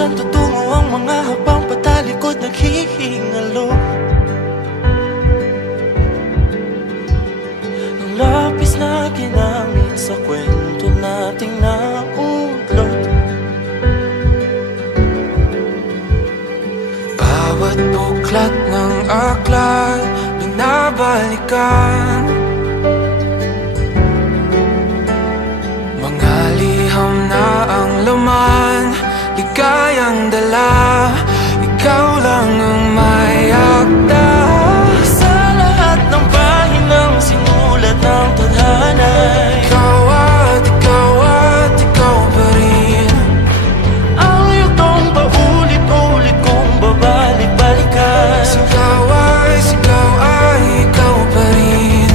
Saan tutungo ang mga habang patalikod naghihingalo? Ang lapis na ginamit sa kwento nating naudlot. Bawat buklat ng aklat binabalikan, mga liham na ang laman, ligayang dala, ikaw lang ang may akda. Sa lahat ng pahinang sinulat ng tadhana, ikaw at ikaw pa rin. Ang yugtong paulit-ulit kong babalik-balikan. Sigaw ay ikaw pa rin.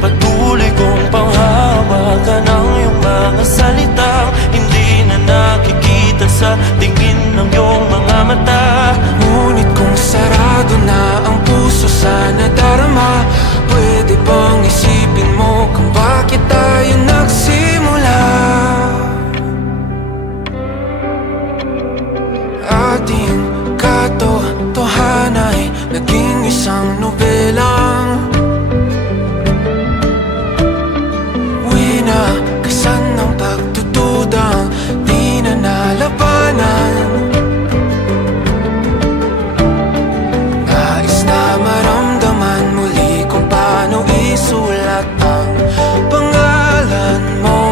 Patuloy kong panghawakan ang iyong mga salitang hindi na nakikita sa tingin ng iyong mga mata. Ngunit kung sarado na ang puso sa nadarama, pwede bang isipin mo kung bakit tayo nagsimula? Ating katotohanay naging isang nobelang winakasan ng pagtutudang di na nalabanan. Nais na maramdaman muli kung paano isulat ang pangalan mo.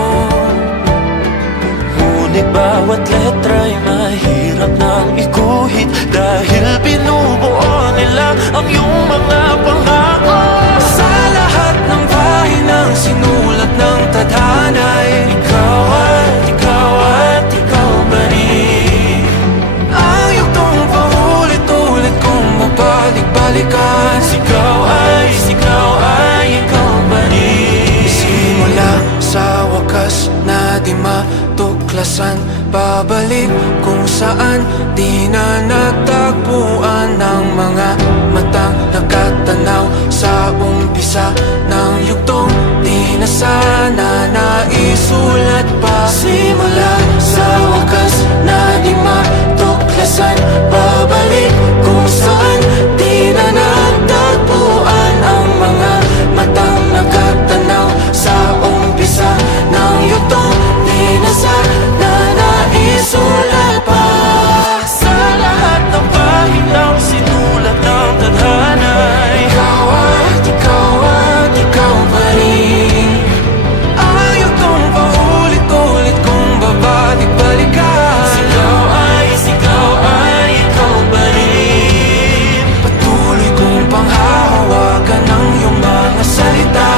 Ngunit bawat letra'y mahirap nang iguhit, dahil binubuo nila ang iyong mga pangako. Sa lahat ng pahinang sinulat ng tadhana'y ikaw pa rin. Ang yugtong paulit-ulit kong mabalik-balikan. Sigaw ay ikaw pa rin. Simula sa wakas na di matuklasan, babalik kung saan di na natagpuan ng mga matang nakatanaw sa umpisa ng yugtong di na sana naisulat pa. Simula sa wakas na di matuklasan, babalik kung saan di na natagpuan ang mga matang nakatanaw sa umpisa ng yugtong di na sana naisulat pa. Sa lahat ng pahinang sinulat ng tadhana, ikaw pa rin. Ang yugtong paulit-ulit kong babalik-balikan. Sigaw ay ikaw pa rin. Patuloy kong panghahawakan ang iyong mga salita,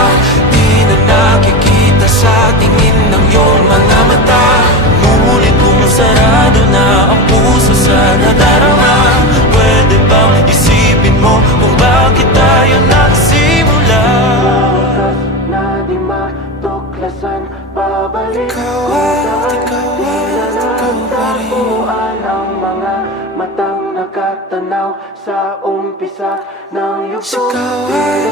di na nakikita sa tingin ng iyong mga mata. Ngunit kung sarado na ang puso sa nadarama, pwede bang isipin mo kung bakit tayo nagsimula? Na di matuklasan, babalik ikaw pa rin. Ang mga matang nakatanaw sa umpisa ng yugtong. Sigaw ay